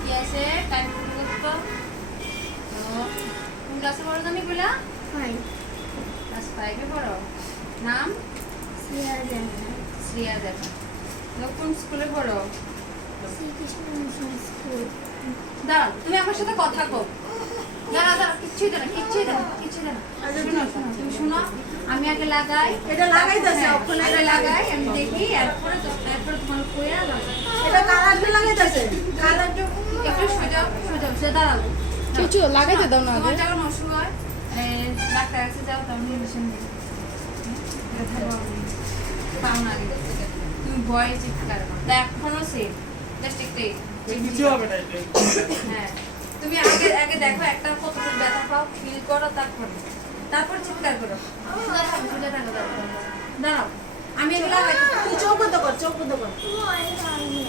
কি আছে টাইম করতো কোন ক্লাসে পড়ো জানি বলা ক্লাস 5 এ পড়ো নাম শ্রিয়া দেবা কোন স্কুলে পড়ো দাঁড়াও তুমি আমার সাথে কথা কও দাঁড়া কিচ্ছুই দেনা শোনো তুমি শোনো আমি আগে লাগাই এটা লাগাইতেছে ওখানে আগে লাগাই আমি দেখি এরপরে তোমার কইয়া লাগাই এটা কালারটা লাগাইতেছে কালারটা একটু সোজা দাঁড়াও চুচু লাগাইতে দাও না তোমার আগে যখন অসুখ হয় ডাক্তার কাছে যাও তখন মেডিসিন দিই পাও না আগে তুমি ভয় চিৎকার করো তা এখনো সেম জাস্ট একটু কিছু হবে না এটা হ্যাঁ তুমি আগে দেখো একটা কতটুকু ব্যথা পাও ফিল করো তারপর চিৎকার করো সোজা থাকো দাঁড়াও আমি এগুলো তুই চোখ বন্ধ কর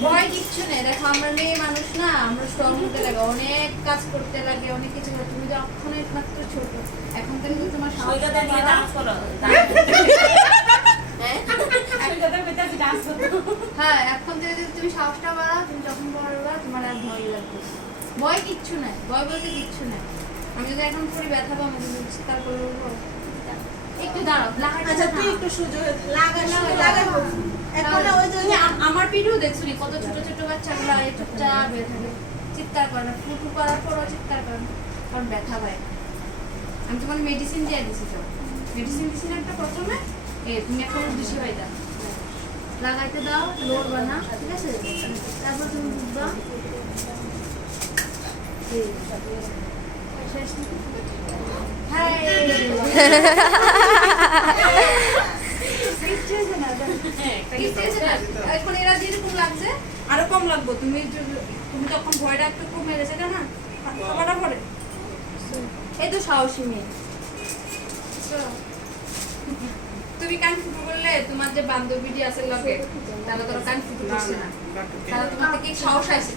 ভয় কিচ্ছু নেই দেখো আমরা মেয়ে মানুষ না আমরা স্ট্রং হতে লাগে অনেক কাজ করতে লাগে অনেক কিছু করে তুমি যখন মাত্র ছোট এখন কিন্তু তোমার ওইটাতে নিয়ে ডান্স করো হ্যাঁ এখন যদি তুমি সাহসটা বাড়াও তুমি যখন পড়বা তোমার আর ভয় লাগবে ভয় কিচ্ছু নাই ভয় বলতে কিচ্ছু নাই আমি যদি এখন পড়ি ব্যথা পাবো আমি চিৎকার করে উঠবো একটু দাঁড়াও আচ্ছা তুই একটু সুযোগ লাগাই এখন ওই যে আমার ভিডিও দেখছো নি কত ছোট ছোট বাচ্চাগুলো এই চুপচাপ হয়ে থাকে চিৎকার করে না ফুটু করার পরও চিৎকার করে না কারণ ব্যথা পায় না। আমি তোমার মেডিসিন দিয়ে দিছি তো মেডিসিন দিছি না একটা প্রথমে তুমি এখন বেশি পাই দাও লাগাইতে দাও লড়বা না ঠিক আছে তারপর তুমি বুঝবা হ্যাঁ এখন এরা যেরকম লাগছে আরো কম লাগবে তুমি যখন ভয়টা একটু কমে গেছে না খাবারটা পরে এই তো সাহসী মেয়ে তুমি কান ফুটু করলে তোমার যে বান্ধবীটি আছে লগে তারা তোর কান ফুটু করছে না তারা তোমার থেকে সাহস হয়েছে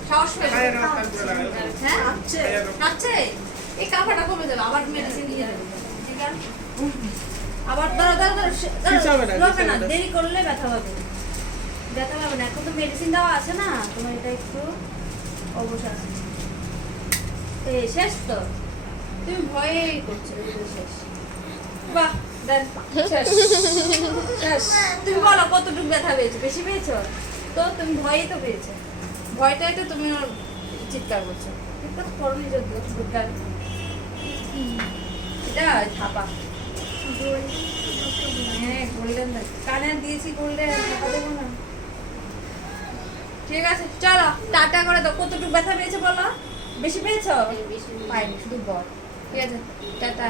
হ্যাঁ আচ্ছা এই কাঁপাটা কমে যাবে আবার মেডিসিন দিয়ে দেবে ঠিক আছে আবার দাঁড়া না দেরি করলে ব্যথা পাবে না এখন তো মেডিসিন দেওয়া আছে না তোমার এটা একটু অবসাদ শেষ তো তুমি ভয়েই করছো শেষ বাহ দেন শেষ তুমি বলো কতটুকু ব্যথা পেয়েছো বেশি পেয়েছো তো তুমি ভয়ই তো পেয়েছো ভয়টাই তো তুমি চিৎকার করছো চিৎকার করো নিজের চিৎকার এটা ছাপা হ্যাঁ গোল্ডেন কানে দিয়েছি গোল্ডেন টাকা দেবো না ঠিক আছে চলো টাটা করে দাও কতটুকু ব্যথা পেয়েছো বলো বেশি পেয়েছো পাইনি শুধু বল ঠিক আছে টাটা